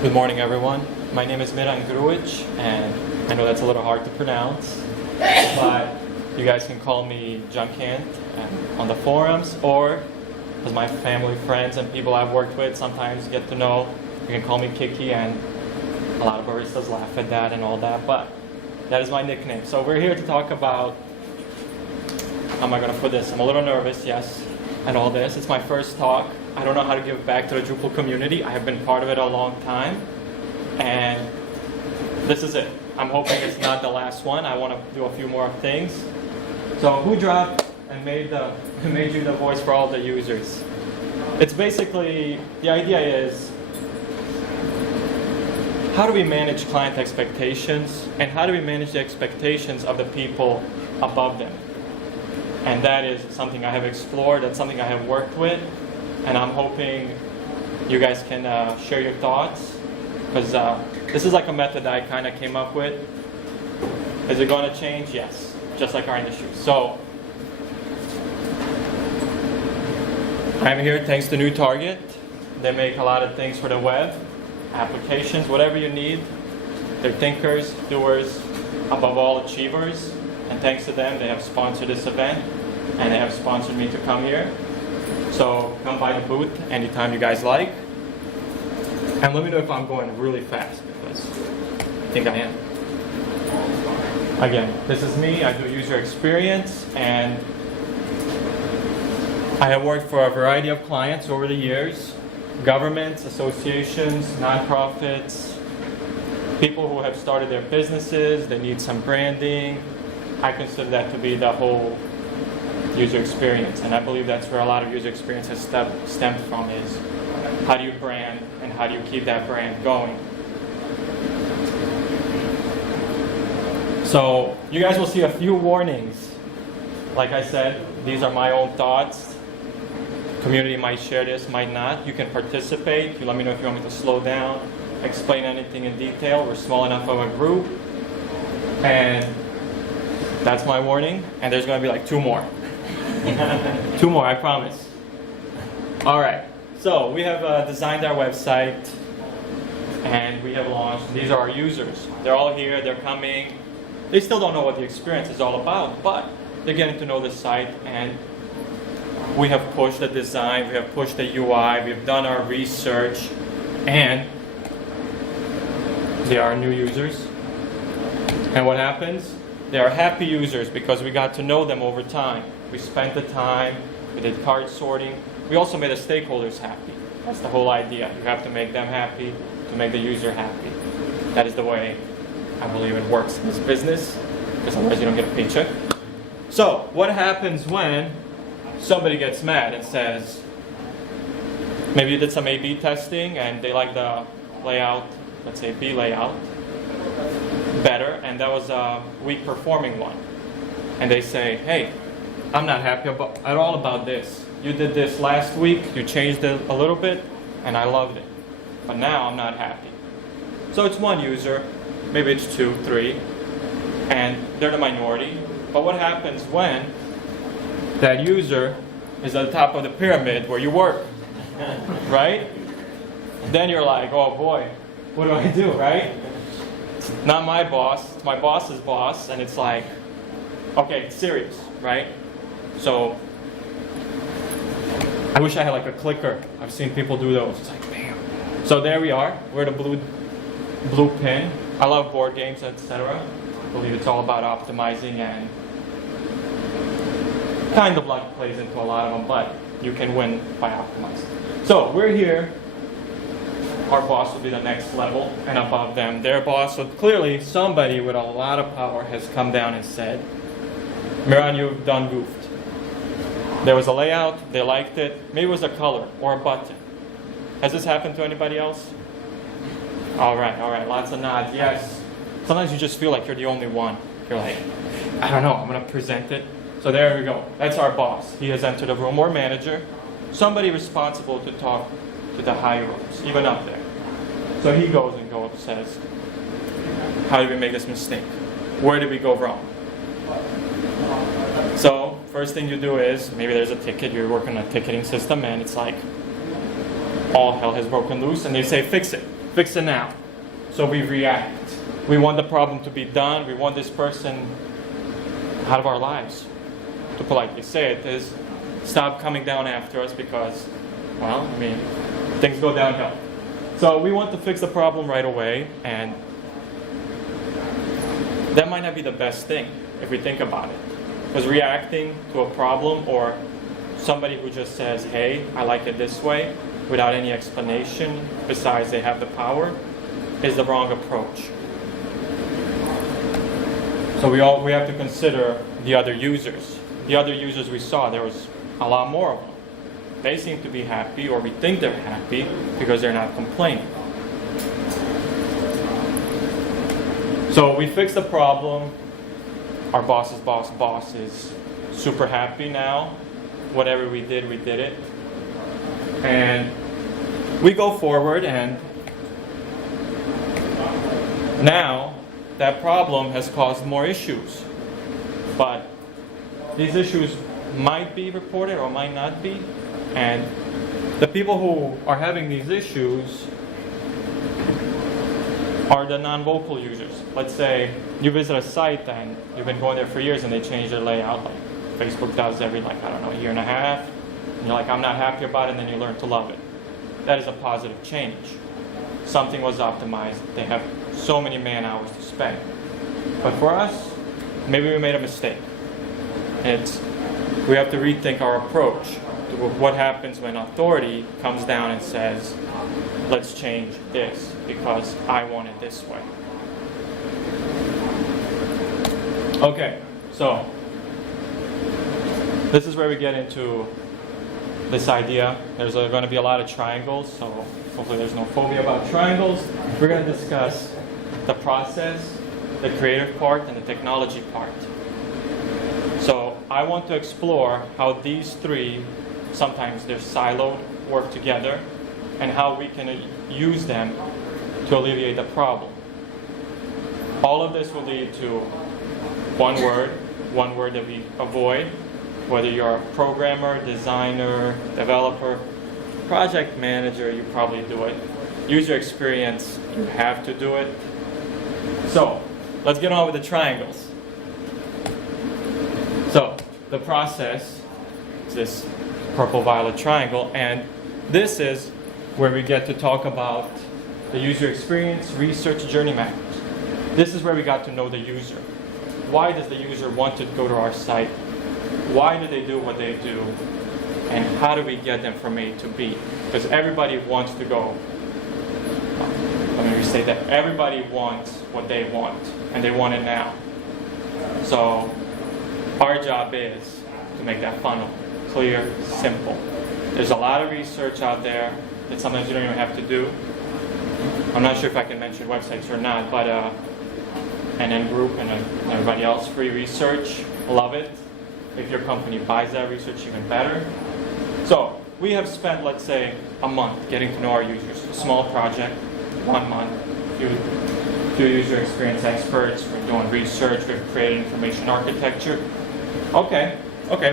Good morning, everyone. My name is Miran Grujic, and I know that's a little hard to pronounce, but you guys can call me Junkant on the forums, or as my family, friends, and people I've worked with sometimes get to know, you can call me Kiki, and a lot of baristas laugh at that and all that, but that is my nickname. So we're here to talk about, how am I going to put this? I'm a little nervous, yes, and all this. It's my first talk. I don't know how to give back to the Drupal community. I have been part of it a long time, and this is it. I'm hoping it's not the last one. I want to do a few more things. So who dropped and made you the voice for all the users? It's basically, the idea is, how do we manage client expectations, and how do we manage the expectations of the people above them? And that is something I have explored, that's something I have worked with, and I'm hoping you guys can share your thoughts, because this is like a method I kind of came up with. Is it going to change? Yes, just like our industry. So I'm here thanks to New Target. They make a lot of things for the web, applications, whatever you need. They're thinkers, doers, above all achievers, and thanks to them they have sponsored this event, and they have sponsored me to come here. So come by the booth anytime you guys like. And let me know if I'm going really fast, because I think I am. Again, this is me. I do user experience, and I have worked for a variety of clients over the years. Governments, associations, nonprofits, people who have started their businesses, they need some branding. I consider that to be the whole user experience, and I believe that's where a lot of user experience has stemmed from, is how do you brand and how do you keep that brand going. So you guys will see a few warnings. Like I said, these are my own thoughts. Community might share this, might not. You can participate. You let me know if you want me to slow down, explain anything in detail. We're small enough of a group, and that's my warning. And there's going to be like two more. Two more, I promise. All right, so we have designed our website, and we have launched. These are our users. They're all here, they're coming. They still don't know what the experience is all about, but they're getting to know the site, and we have pushed the design, we have pushed the UI, we've done our research, and they are new users. And what happens? They are happy users because we got to know them over time. We spent the time, we did card sorting. We also made the stakeholders happy. That's the whole idea. You have to make them happy to make the user happy. That is the way I believe it works in this business, because otherwise you don't get a paycheck. So what happens when somebody gets mad and says, maybe you did some A/B testing and they like the layout, let's say B layout, better, and that was a weak performing one. And they say, hey, I'm not happy at all about this. You did this last week, you changed it a little bit, and I loved it. But now I'm not happy. So it's one user, maybe it's two, three, and they're the minority. But what happens when that user is at the top of the pyramid where you work, right? Then you're like, oh boy, what do I do, right? It's not my boss, it's my boss's boss, and it's like, okay, it's serious, right? So I wish I had like a clicker. I've seen people do those. It's like, bam. So there we are. We're the blue pin. I love board games, etc. I believe it's all about optimizing, and kind of luck plays into a lot of them, but you can win by optimizing. So we're here. Our boss will be the next level, and above them, their boss. So clearly, somebody with a lot of power has come down and said, Miran, you've done goofed. There was a layout, they liked it, maybe it was a color or a button. Has this happened to anybody else? All right, lots of nods, yes. Sometimes you just feel like you're the only one. You're like, I don't know, I'm going to present it. So there we go, that's our boss. He has entered the room, or manager, somebody responsible to talk to the higher ups, even up there. So he goes and says, how did we make this mistake? Where did we go wrong? So first thing you do is, maybe there's a ticket, you're working on a ticketing system, and it's like, all hell has broken loose, and they say, fix it. fix it now. So we react. We want the problem to be done. We want this person out of our lives. To politely say it is, stop coming down after us because, well, I mean, things go downhill. So we want to fix the problem right away, and that might not be the best thing if we think about it. Because reacting to a problem, or somebody who just says, hey, I like it this way, without any explanation besides they have the power, is the wrong approach. So we have to consider the other users. The other users we saw, there was a lot more of them. They seem to be happy, or we think they're happy, because they're not complaining. So we fixed the problem. Our boss's boss is super happy now. Whatever we did it. And we go forward, and now that problem has caused more issues. But these issues might be reported or might not be. And the people who are having these issues are the non-vocal users. Let's say you visit a site and you've been going there for years and they change their layout, like Facebook does every, a year and a half. And you're like, I'm not happy about it, and then you learn to love it. That is a positive change. Something was optimized. They have so many man hours to spend. But for us, maybe we made a mistake. We have to rethink our approach to what happens when authority comes down and says, let's change this because I want it this way. Okay, so this is where we get into this idea. There's going to be a lot of triangles, so hopefully there's no phobia about triangles. We're going to discuss the process, the creative part, and the technology part. So I want to explore how these three, sometimes they're siloed, work together, and how we can use them to alleviate the problem. All of this will lead to one word that we avoid, whether you're a programmer, designer, developer, project manager, you probably do it. User experience, you have to do it. So, let's get on with the triangles. So, the process is this purple-violet triangle, and this is where we get to talk about the user experience, research, journey mappers. This is where we got to know the user. Why does the user want to go to our site? Why do they do what they do? And how do we get them from A to B? Because everybody wants to go. Let me restate that. Everybody wants what they want, and they want it now. So our job is to make that funnel clear, simple. There's a lot of research out there that sometimes you don't even have to do. I'm not sure if I can mention websites or not, but NN Group and everybody else, free research, love it. If your company buys that research, even better. So we have spent, let's say, a month getting to know our users. A small project, 1 month, few user experience experts, we're doing research, we've created information architecture. Okay,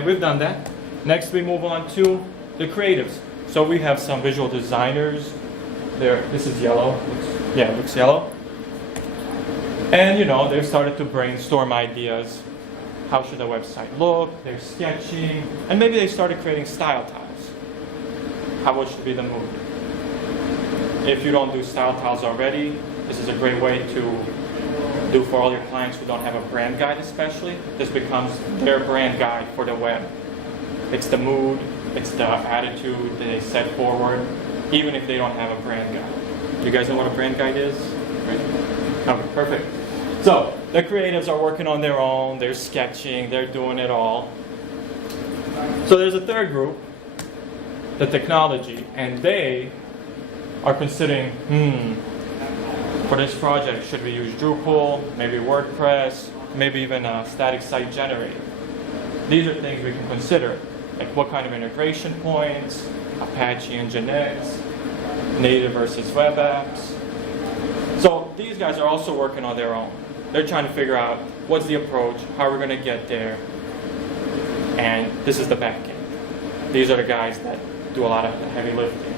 we've done that. Next we move on to the creatives. So we have some visual designers. This is yellow. It looks yellow. And they've started to brainstorm ideas. How should the website look? They're sketching, and maybe they started creating style tiles. How should be the mood? If you don't do style tiles already, this is a great way to do for all your clients who don't have a brand guide especially. This becomes their brand guide for the web. It's the mood, it's the attitude that they set forward, even if they don't have a brand guide. You guys know what a brand guide is? Right? Okay, perfect. So the creatives are working on their own, they're sketching, they're doing it all. So there's a third group, the technology, and they are considering, for this project, should we use Drupal, maybe WordPress, maybe even a static site generator? These are things we can consider, like what kind of integration points, Apache Nginx, native versus web apps. So these guys are also working on their own. They're trying to figure out what's the approach, how we're going to get there, and this is the back end. These are the guys that do a lot of the heavy lifting.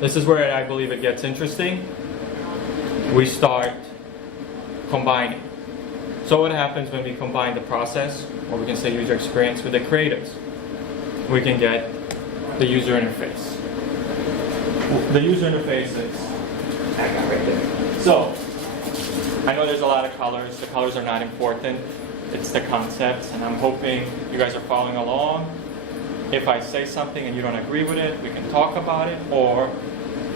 this is where I believe it gets interesting. We start combining. So what happens when we combine the process, or we can say user experience, with the creatives? We can get the user interface. The user interface is right there. So I know there's a lot of colors. The colors are not important. It's the concepts, and I'm hoping you guys are following along. If I say something and you don't agree with it, we can talk about it, or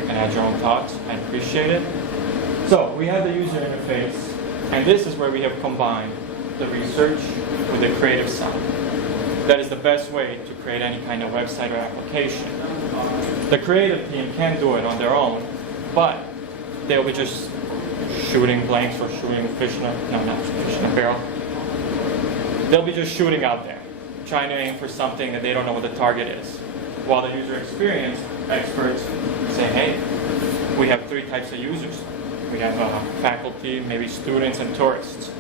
you can add your own thoughts. I appreciate it. So we have the user interface, and this is where we have combined the research with the creative side. That is the best way to create any kind of website or application. The creative team can do it on their own, but they'll be just shooting blanks or shooting fish in a barrel. They'll be just shooting out there, trying to aim for something that they don't know what the target is. While the user experience experts say, hey, we have 3 types of users. We have faculty, maybe students, and tourists.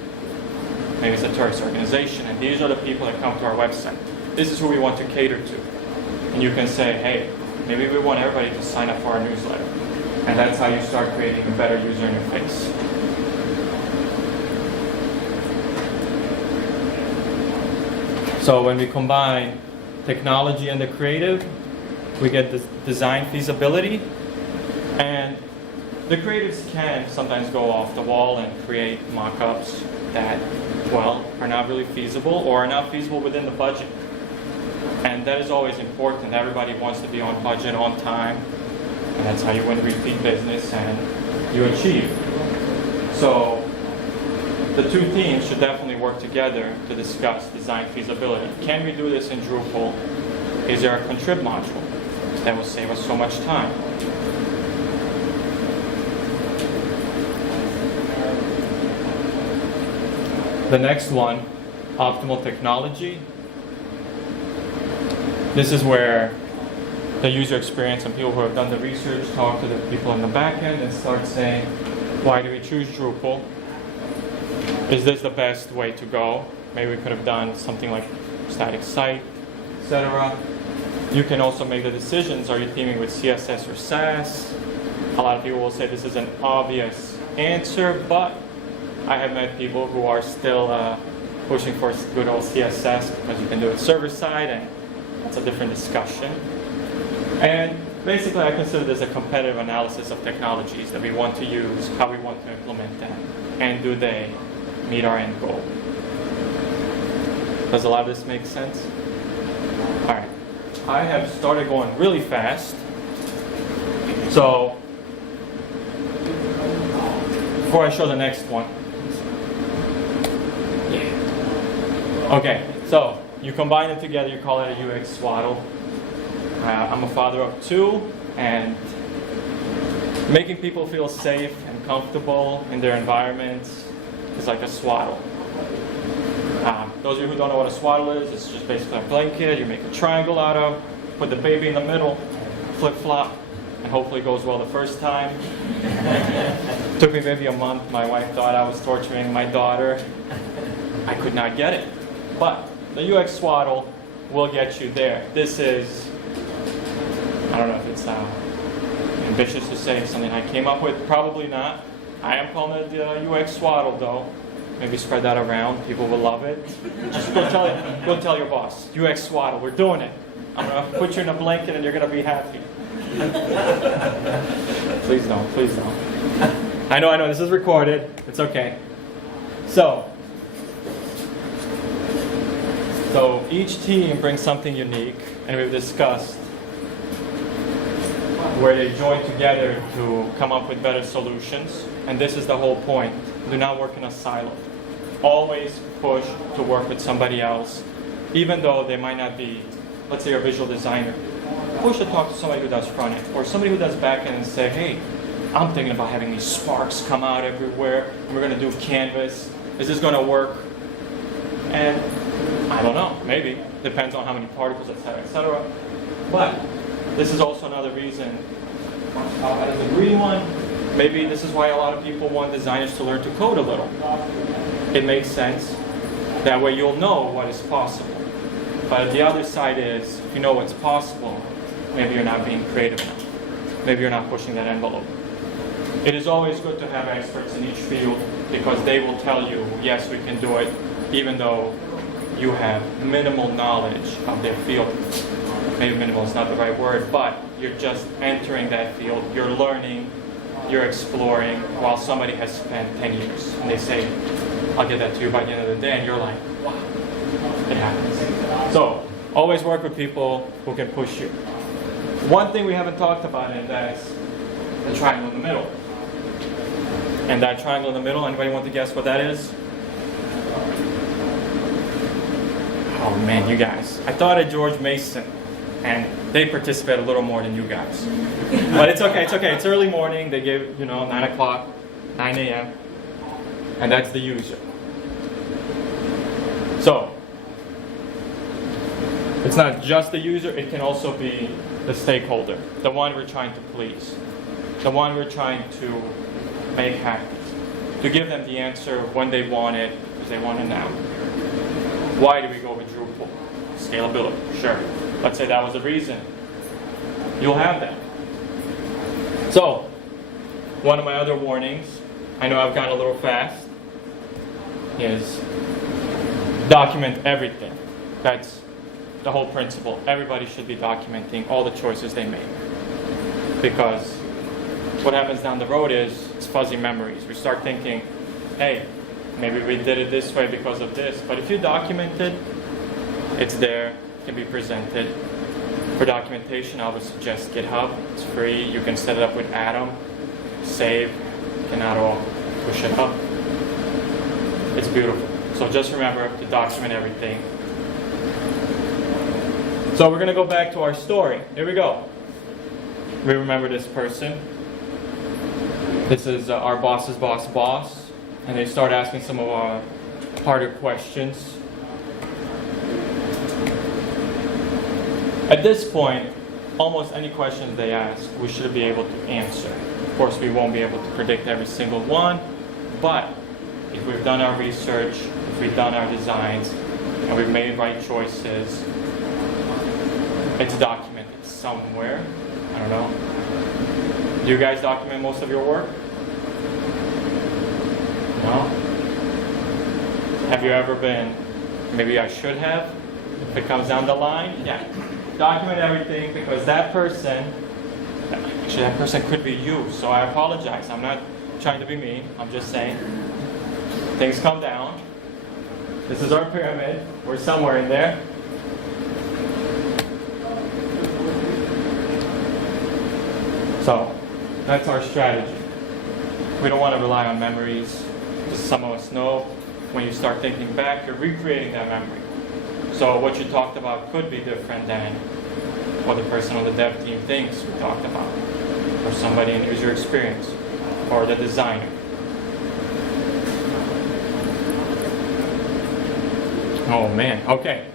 Maybe it's a tourist organization, and these are the people that come to our website. This is who we want to cater to. And you can say, hey, maybe we want everybody to sign up for our newsletter. And that's how you start creating a better user interface. So when we combine technology and the creative, we get this design feasibility. And the creatives can sometimes go off the wall and create mock-ups that, well, are not really feasible or are not feasible within the budget. And that is always important. Everybody wants to be on budget, on time, and that's how you win repeat business and you achieve. So the 2 teams should definitely work together to discuss design feasibility. Can we do this in Drupal? Is there a contrib module that will save us so much time? The next one, optimal technology. This is where the user experience and people who have done the research talk to the people in the back end and start saying, why do we choose Drupal? Is this the best way to go? Maybe we could have done something like static site, etc. You can also make the decisions. Are you theming with CSS or Sass? A lot of people will say this is an obvious answer, but I have met people who are still pushing for good old CSS because you can do it server side, and that's a different discussion. And basically, I consider this a competitive analysis of technologies that we want to use, how we want to implement them, and do they meet our end goal. Does a lot of this make sense? All right. I have started going really fast. So, before I show the next one. Okay, so you combine it together, you call it a UX SWADDLE. I'm a father of 2, and making people feel safe and comfortable in their environments is like a SWADDLE. Those of you who don't know what a SWADDLE is, it's just basically a blanket you make a triangle out of, put the baby in the middle, flip-flop, and hopefully it goes well the first time. Took me maybe a month. My wife thought I was torturing my daughter. I could not get it. But the UX SWADDLE will get you there. This is, I don't know if it's ambitious to say something I came up with. Probably not. I am calling it the UX SWADDLE though. Maybe spread that around. People will love it. Just go tell your boss. UX SWADDLE, we're doing it. I'm going to put you in a blanket and you're going to be happy. Please don't, please don't. I know, this is recorded. It's okay. So each team brings something unique, and we've discussed where they join together to come up with better solutions. And this is the whole point. Do not work in a silo. Always push to work with somebody else, even though they might not be, let's say, you're a visual designer. Push to talk to somebody who does front end, or somebody who does back end, and say, hey, I'm thinking about having these sparks come out everywhere, and we're going to do canvas. Is this going to work? And I don't know, maybe. Depends on how many particles, etc., etc. But this is also another reason. As a green one, maybe this is why a lot of people want designers to learn to code a little. It makes sense. That way you'll know what is possible. But the other side is, if you know what's possible, maybe you're not being creative enough. maybe you're not pushing that envelope. It is always good to have experts in each field because they will tell you, yes, we can do it, even though you have minimal knowledge of their field. Maybe minimal is not the right word, but you're just entering that field. You're learning, you're exploring, while somebody has spent 10 years. And they say, I'll get that to you by the end of the day, and you're like, wow, it happens. So, always work with people who can push you. One thing we haven't talked about, and that's the triangle in the middle. And that triangle in the middle, anybody want to guess what that is? Oh man, you guys. I thought of George Mason, and they participate a little more than you guys. But it's okay, it's okay. It's early morning. They give, 9 o'clock, 9 a.m. And that's the user. So, it's not just the user, it can also be the stakeholder, the one we're trying to please, the one we're trying to make happy, to give them the answer when they want it, because they want it now. Why do we go with Drupal? Scalability, sure. Let's say that was the reason. You'll have that. So, one of my other warnings, I know I've gone a little fast, is document everything. That's the whole principle. Everybody should be documenting all the choices they make. Because what happens down the road is it's fuzzy memories. We start thinking, hey, maybe we did it this way because of this. But if you document it, it's there, it can be presented. For documentation, I would suggest GitHub. It's free. You can set it up with Atom, save, you can auto push it up. It's beautiful. So just remember to document everything. So we're going to go back to our story. Here we go. We remember this person. This is our boss's boss. And they start asking some of our harder questions. At this point, almost any questions they ask, we should be able to answer. Of course, we won't be able to predict every single one, but if we've done our research, if we've done our designs, and we've made right choices, it's documented somewhere. I don't know. Do you guys document most of your work? No? Have you ever been, maybe I should have, if it comes down the line? Yeah. Document everything, because that person, actually that person could be you, so I apologize. I'm not trying to be mean, I'm just saying. Things come down. This is our pyramid. We're somewhere in there. So, that's our strategy. We don't want to rely on memories. Just some of us know when you start thinking back, you're recreating that memory. So what you talked about could be different than what the person on the dev team thinks we talked about, or somebody in user experience, or the designer. Oh man, okay.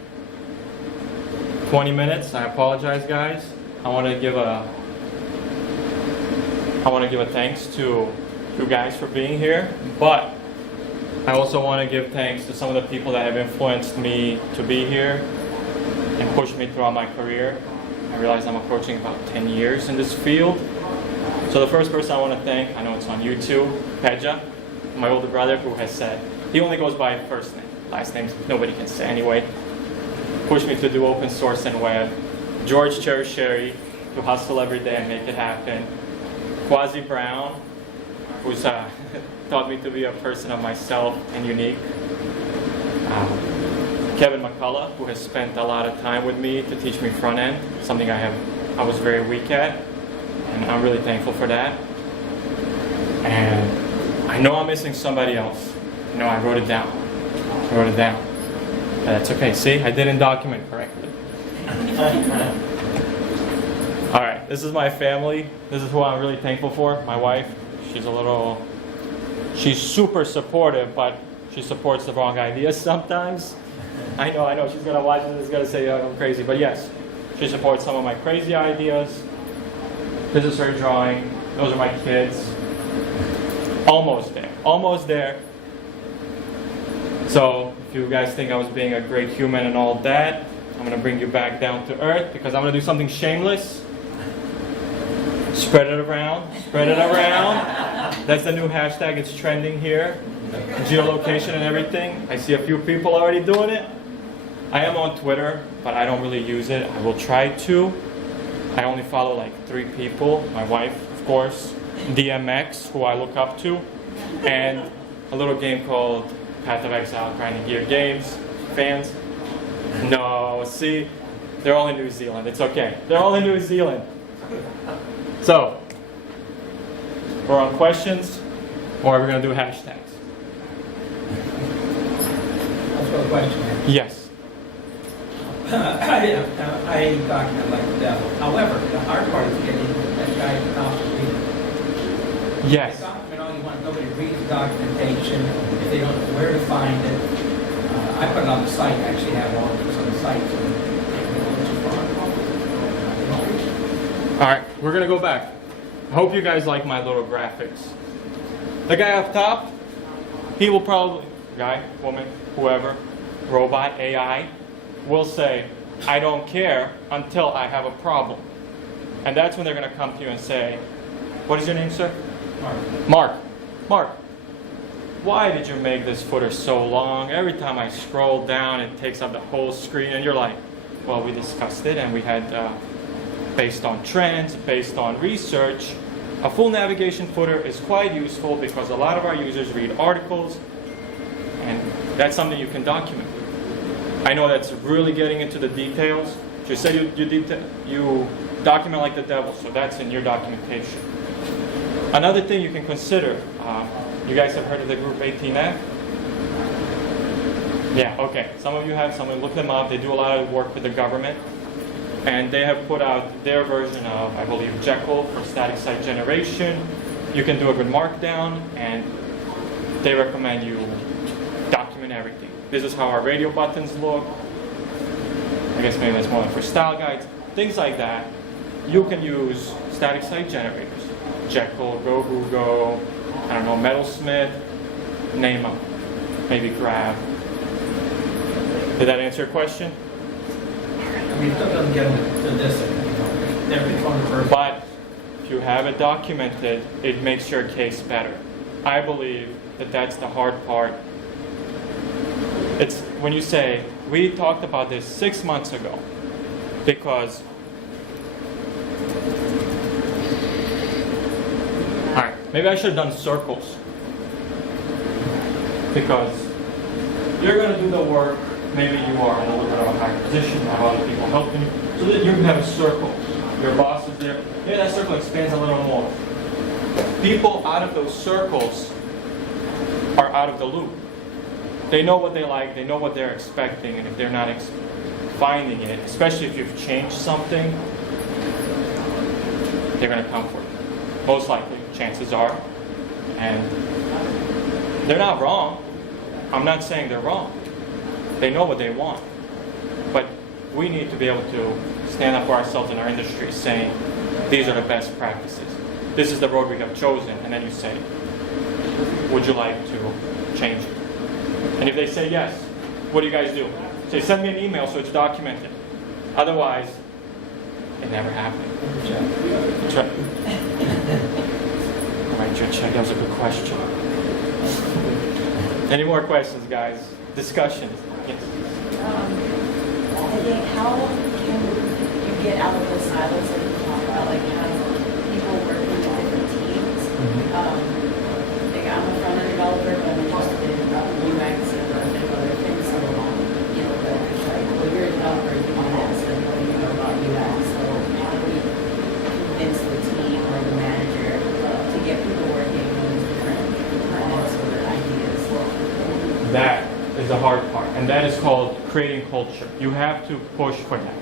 20 minutes, I apologize guys. I want to give a thanks to you guys for being here, but I also want to give thanks to some of the people that have influenced me to be here and pushed me throughout my career. I realize I'm approaching about 10 years in this field. So the first person I want to thank, I know it's on YouTube, Peja, my older brother, who has said, he only goes by first name, last names nobody can say anyway, pushed me to do open source and web. George Cherry, to hustle every day and make it happen. Quasi Brown, who's taught me to be a person of myself and unique. Kevin McCullough, who has spent a lot of time with me to teach me front end, something I was very weak at, and I'm really thankful for that. And I know I'm missing somebody else. I wrote it down. But that's okay. See, I didn't document correctly. All right, this is my family. This is who I'm really thankful for. My wife, she's super supportive, but she supports the wrong ideas sometimes. I know, she's gonna watch this, is gonna say I'm crazy, but yes, she supports some of my crazy ideas. This is her drawing. Those are my kids. Almost there. So, if you guys think I was being a great human and all that, I'm gonna bring you back down to earth because I'm gonna do something shameless. Spread it around. Spread it around. That's the new hashtag. It's trending here. Geolocation and everything. I see a few people already doing it. I am on Twitter, but I don't really use it. I will try to. I only follow like 3 people. My wife, of course, DMX, who I look up to, and a little game called Path of Exile, Grinding Gear Games. Fans? No, see? They're all in New Zealand. It's okay. They're all in New Zealand. So, we're on questions, or are we going to do hashtags? I've got a question. Yes. I document like the devil. However, the hard part is getting that guy to document. Yes. Document all you want. Nobody reads the documentation if they don't know where to find it. I put it on the site. I actually have all of this on the site. All right, we're going to go back. I hope you guys like my little graphics. The guy up top, he will probably, guy, woman, whoever, robot, AI, will say, I don't care until I have a problem. And that's when they're going to come to you and say, what is your name, sir? Mark. Mark, why did you make this footer so long? Every time I scroll down, it takes up the whole screen. And you're like, well, we discussed it, and we had, based on trends, based on research, a full navigation footer is quite useful because a lot of our users read articles, and that's something you can document. I know that's really getting into the details. You said you document like the devil, so that's in your documentation. Another thing you can consider, you guys have heard of the group 18F? Yeah, okay. Some of you have, some of you look them up. They do a lot of work with the government. And they have put out their version of, I believe, Jekyll for static site generation. You can do it with Markdown, and they recommend you document everything. This is how our radio buttons look. I guess maybe that's more like for style guides. Things like that. You can use static site generators. Jekyll, Go, I don't know, Metalsmith, name them. Maybe Grab. Did that answer your question? I mean, it doesn't get to this, you know, every controversy. But if you have it documented, it makes your case better. I believe that that's the hard part. It's when you say, we talked about this 6 months ago, because, all right, maybe I should have done circles, because you're going to do the work. Maybe you are in a little bit of a higher position, you have other people helping you, so that you can have a circle. Your boss is there. Maybe that circle expands a little more. People out of those circles are out of the loop. They know what they like, they know what they're expecting, and if they're not finding it, especially if you've changed something, they're going to come for it. Most likely, chances are. And they're not wrong. I'm not saying they're wrong. They know what they want. But we need to be able to stand up for ourselves in our industry saying, these are the best practices. This is the road we have chosen. And then you say, would you like to change it? And if they say yes, what do you guys do? Say, send me an email so it's documented. Otherwise, it never happened. That's right. All right, Judge, that was a good question. Any more questions, guys? Discussions? Yes. I think how can you get out of the silos that you talk about, like how people work with different teams? Like I'm a front-end developer, but I'm interested in UX and other things. So, you know, but it's like, well, you're a developer, you want this, and what do you know about UX? So how do we convince the team or the manager to get people working on these different departments or ideas? That is the hard part, and that is called creating culture. You have to push for that.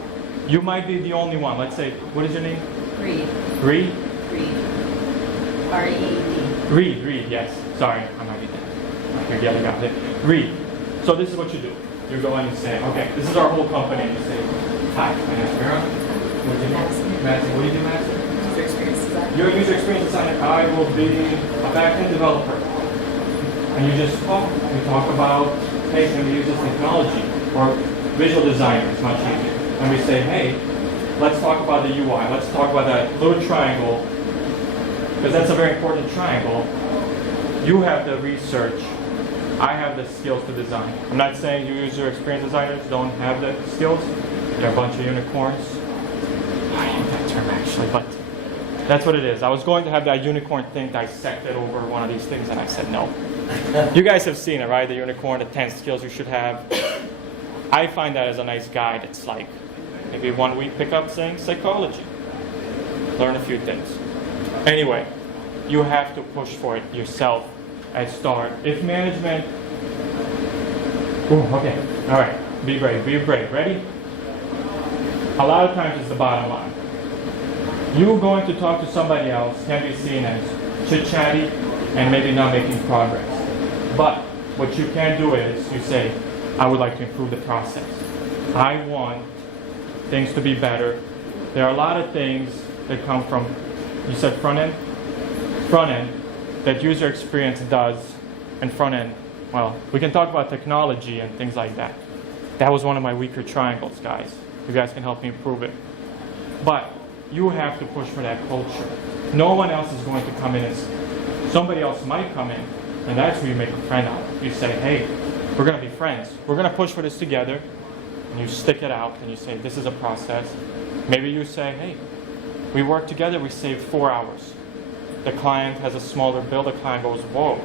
You might be the only one. Let's say, what is your name? Reed. Reed? Reed. R-E-E-D. Reed, yes. Sorry, I might be here yelling out there. Reed. So this is what you do. You go in and say, okay, this is our whole company. You say, hi, my name is Mira. What do you do? Madison. What do you do, Madison? User experience designer. You're a user experience designer. I will be a back-end developer. And you just talk. You talk about, hey, can we use this technology? Or visual designer is much easier. And we say, hey, let's talk about the UI. Let's talk about that little triangle because that's a very important triangle. You have the research. I have the skills to design. I'm not saying you user experience designers don't have the skills. They're a bunch of unicorns. I hate that term actually, but that's what it is. I was going to have that unicorn thing dissected over one of these things, and I said no. You guys have seen it, right? The unicorn, the 10 skills you should have. I find that as a nice guide. It's like maybe 1 week pickup saying psychology. Learn a few things. Anyway, you have to push for it yourself at start. If management... Ooh, okay. All right. Be brave. Be brave. Ready? A lot of times it's the bottom line. You going to talk to somebody else can be seen as chit-chatty and maybe not making progress. But what you can do is you say, I would like to improve the process. I want things to be better. There are a lot of things that come from, you said front end? Front end that user experience does, and front end, well, we can talk about technology and things like that. That was one of my weaker triangles, guys. You guys can help me improve it. But you have to push for that culture. No one else is going to come in and somebody else might come in, and that's where you make a friend out of. You say, hey, we're going to be friends. We're going to push for this together. And you stick it out and you say, this is a process. Maybe you say, hey, we work together, we saved 4 hours. The client has a smaller bill, the client goes, whoa.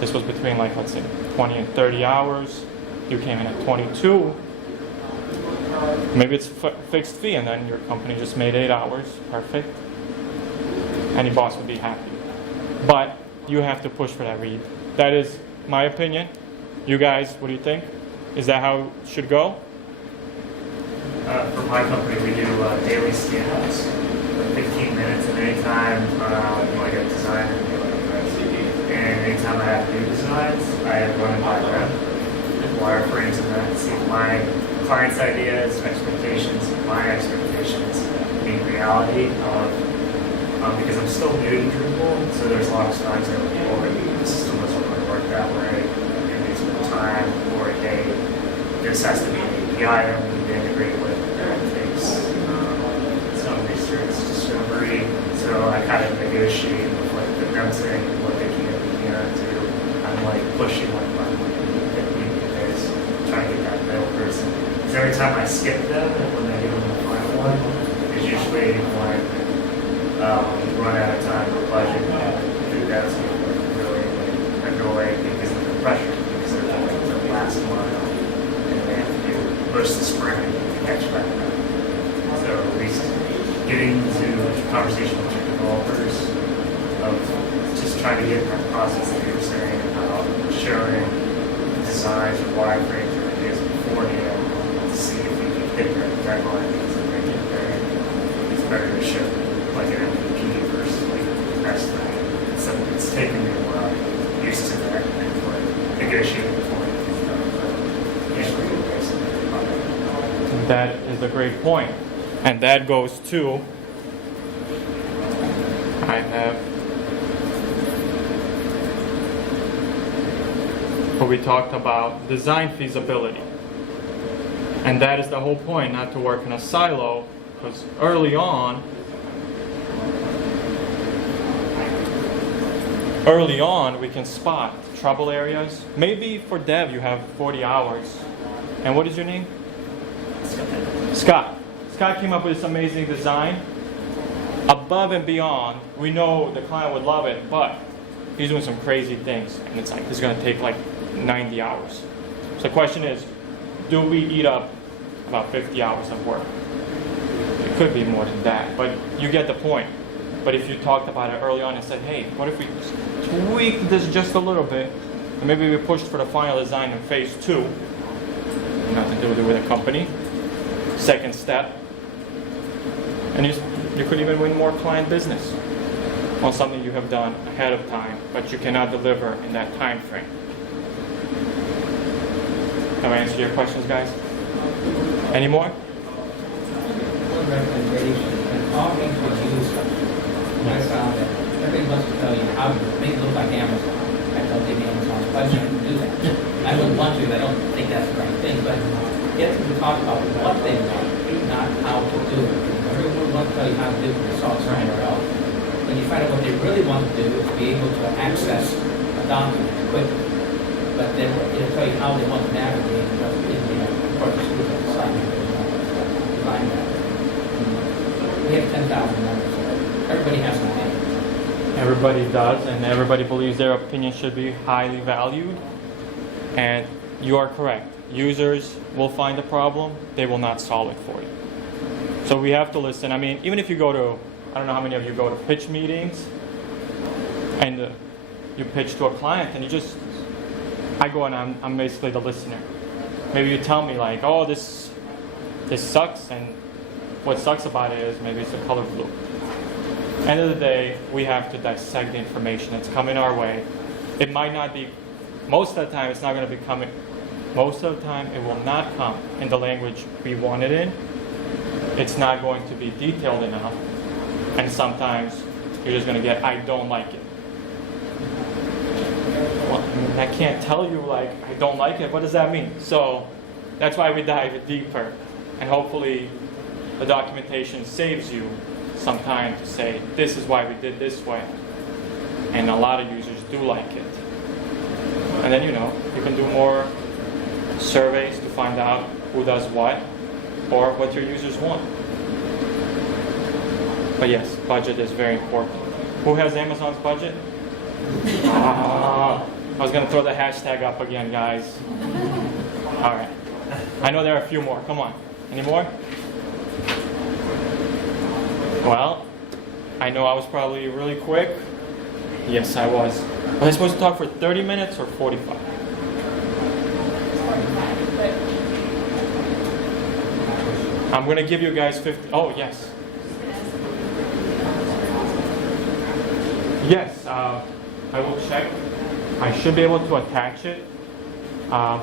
This was between like, let's say 20 and 30 hours. You came in at 22. Maybe it's fixed fee and then your company just made 8 hours. Perfect. Any boss would be happy. But you have to push for that read. That is my opinion. You guys, what do you think? Is that how it should go? For my company, we do daily stand-ups, 15 minutes at any time, like a designer. And anytime I have new designs, I run it by them, wireframes and that, see if my client's ideas, expectations, my expectations meet reality because I'm still new to Drupal, so there's a lot of times that the system doesn't really work that way. It needs more time or a day. This has to be an API item we need to integrate with. That takes some research discovery. So I kind of negotiate with like them saying what they can and can't do. I'm like pushing like my 15 days, trying to get that middle person. Because every time I skip them, and when they give them the final one, it's usually like we run out of time or budget. And that's really annoying because of the pressure, because they're like the last one, and they have to do most of the sprint to catch back up. So at least getting to conversation with your developers of just trying to get that process that you're saying about showing designs or wireframes or ideas beforehand to see if we can hit that deadline because if they get there, it's better to show like an MVP versus like an estimate. So it's taking me a while used to that and like negotiating beforehand. Usually That is a great point. And that goes to, I have what we talked about, design feasibility. And that is the whole point, not to work in a silo, because early on we can spot trouble areas. Maybe for dev you have 40 hours. And what is your name? Scott. Scott came up with this amazing design. Above and beyond, we know the client would love it, but he's doing some crazy things. And it's like, this is going to take like 90 hours. So the question is, do we eat up about 50 hours of work? It could be more than that, but you get the point. But if you talked about it early on and said, hey, what if we tweak this just a little bit, and maybe we pushed for the final design in phase 2, nothing to do with the company, second step, and you could even win more client business on something you have done ahead of time, but you cannot deliver in that time frame. Have I answered your questions, guys? Any more? One recommendation, when talking to a user, I found that everybody wants to tell you how to make it look like Amazon. I don't think Amazon's budget can do that. I wouldn't want to, I don't think that's the right thing, but get them to talk about what they want, not how to do it. Everyone wants to tell you how to do it, it's all somewhere else. when you find out what they really want to do is be able to access a document quickly. But then it'll tell you how they want to navigate, what in the course of school assignment they want to define that. We have 10,000 members, so everybody has an opinion. Everybody does, and everybody believes their opinion should be highly valued. And you are correct. Users will find a problem, they will not solve it for you. So we have to listen. I mean, even if you go to, I don't know how many of you go to pitch meetings, and you pitch to a client, and I go and I'm basically the listener. Maybe you tell me like, oh, this sucks, and what sucks about it is maybe it's the color blue. End of the day, we have to dissect the information that's coming our way. It might not be, most of the time it's not going to be coming, most of the time it will not come in the language we want it in. It's not going to be detailed enough, and sometimes you're just going to get, I don't like it. Well, I mean, I can't tell you like, I don't like it, what does that mean? So that's why we dive deeper, and hopefully the documentation saves you some time to say, this is why we did this way. And a lot of users do like it. And then, you can do more surveys to find out who does what, or what your users want. But yes, budget is very important. Who has Amazon's budget? I was going to throw the hashtag up again, guys. All right. I know there are a few more. Come on. Any more? Well, I know I was probably really quick. Yes, I was. Was I supposed to talk for 30 minutes or 45? I'm going to give you guys 50. Oh, yes. Yes, I will check. I should be able to attach it. I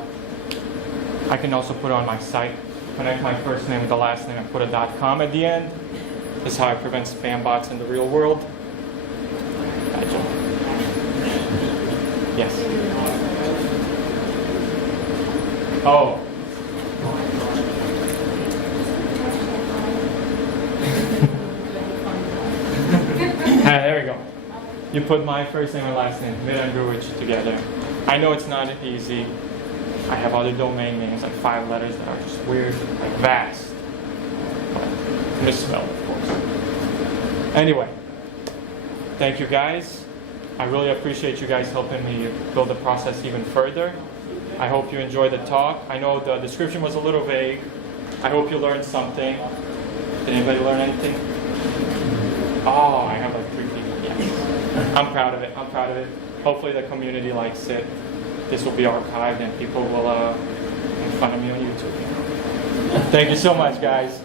can also put it on my site. Connect my first name with the last name and put a .com at the end. This is how I prevent spam bots in the real world. Gotcha. Yes. Oh. There we go. You put my first name and last name, Mid and Gruich, together. I know it's not easy. I have other domain names, like 5 letters that are just weird, like vast. Misspelled, of course. Anyway, thank you guys. I really appreciate you guys helping me build the process even further. I hope you enjoyed the talk. I know the description was a little vague. I hope you learned something. Did anybody learn anything? Oh, I have like 3 people. Yes. I'm proud of it. I'm proud of it. Hopefully the community likes it. This will be archived and people will make fun of me on YouTube. Thank you so much, guys.